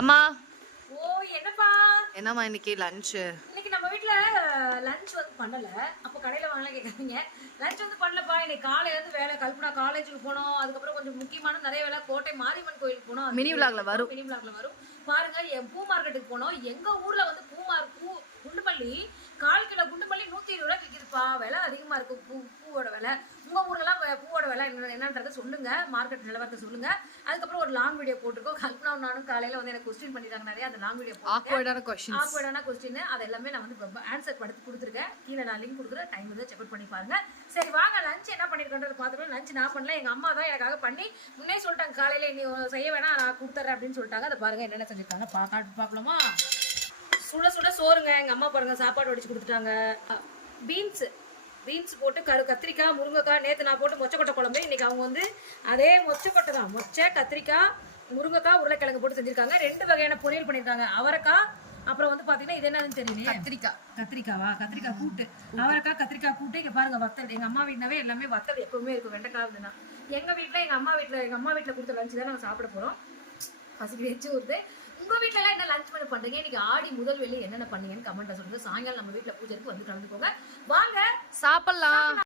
அம்மா ஓ என்னப்பா என்னம்மா இன்னைக்கு லஞ்ச்? இன்னைக்கு நம்ம வீட்ல லஞ்ச் வந்து பண்ணல. அப்ப கடையில வாங்கலாம் கேக்குறீங்க. லஞ்ச் வந்து பண்ணலப்பா. இன்னைக்கு காலையில இருந்து வேலை, கல்பனா காலேஜுக்கு போனோம். அதுக்கப்புறம் கொஞ்சம் முக்கியமான நிறைய வேலை, கோட்டை மாரியம்மன் கோயிலுக்கு போனோம். மினி விலாக்ல வரும். மினி விலாக்ல வரும். பாருங்க, என் பூ மார்க்கெட்டுக்கு போனோம். எங்க ஊர்ல வந்து பூ குண்டுமல்லி 1/4 கிலோ குண்டுமல்லி 120 ரூபாய் விற்கிதுப்பா. விலை அதிகமா இருக்கு பூவோட விலை. உங்க ஊர்லாம் பூவோட விலை என்னன்றதை சொல்லுங்க, மார்க்கெட் நிலவரத்தை சொல்லுங்க. அதுக்கப்புறம் ஒரு லாங் வீடியோ போட்டிருக்கோம். கல்பனா நானும் காலையில வந்து எனக்கு கொஸ்டின் பண்ணிட்டாங்க நிறைய. அந்த லாங் வீடியோ ஆக்வர்டான கொஸ்டின் அது எல்லாமே நான் வந்து ஆன்சர் படுத்து கொடுத்துருக்கேன். கீழே நான் லிங்க் கொடுக்குறேன், டைம் வந்து செக் அவுட் பண்ணி பாருங்க. சரி வாங்க, லஞ்ச் என்ன பண்ணிருக்கேன்றத பார்த்துக்கலாம். லஞ்ச் நான் பண்ணல, எங்க அம்மா தான் எனக்காக பண்ணி முன்னே சொல்லிட்டாங்க. காலையில நீ செய்ய வேணாம், நான் கொடுத்துறேன் அப்படின்னு சொல்லிட்டாங்க. அதை பாருங்க என்னென்ன செஞ்சிருக்காங்க பார்க்கலாமா. சுட சுட சோறுங்க. எங்க அம்மா பாருங்க சாப்பாடு வடிச்சு கொடுத்துட்டாங்க. பீன்ஸ் போட்டு கத்திரிக்காய், முருங்கைக்காய். நேற்று நான் போட்டு மொச்சக்கொட்டை குழம்பு. இன்னைக்கு அவங்க வந்து அதே மொச்சக்கொட்டை தான், மொச்சை, கத்திரிக்காய், முருங்கைக்காய், உருளைக்கிழங்கு போட்டு செஞ்சிருக்காங்க. 2 வகையான பொரியல் பண்ணியிருக்காங்க. அவரைக்காய், அப்புறம் வந்து பாத்தீங்கன்னா இது என்னன்னு தெரியல, கத்திரிக்காய் கூட்டு. அவரைக்காய் கத்திரிக்காய் கூட்டு. இங்க பாருங்க வத்தல். எங்க அம்மா வீட்னாவே எல்லாமே வத்தல் எப்பவுமே இருக்கும். வெண்டைக்காய் இருந்ததுன்னா எங்க வீட்டுல எங்க அம்மா வீட்டுல கொடுத்த லஞ்சு தான் நாங்க சாப்பிட போறோம். பசிக்கு வச்சு வருது. உங்க வீட்டுல எல்லாம் என்ன லஞ்ச் பண்ணி பண்றீங்க? இன்னைக்கு ஆடி முதல் வெள்ளி என்னென்ன பண்ணீங்கன்னு கமெண்ட்ல சொல்லுங்க. சாயங்காலம் நம்ம வீட்டுல பூஜை இருக்கு, வந்து கலந்துக்கோங்க. வாங்க சாப்பிடலாம்.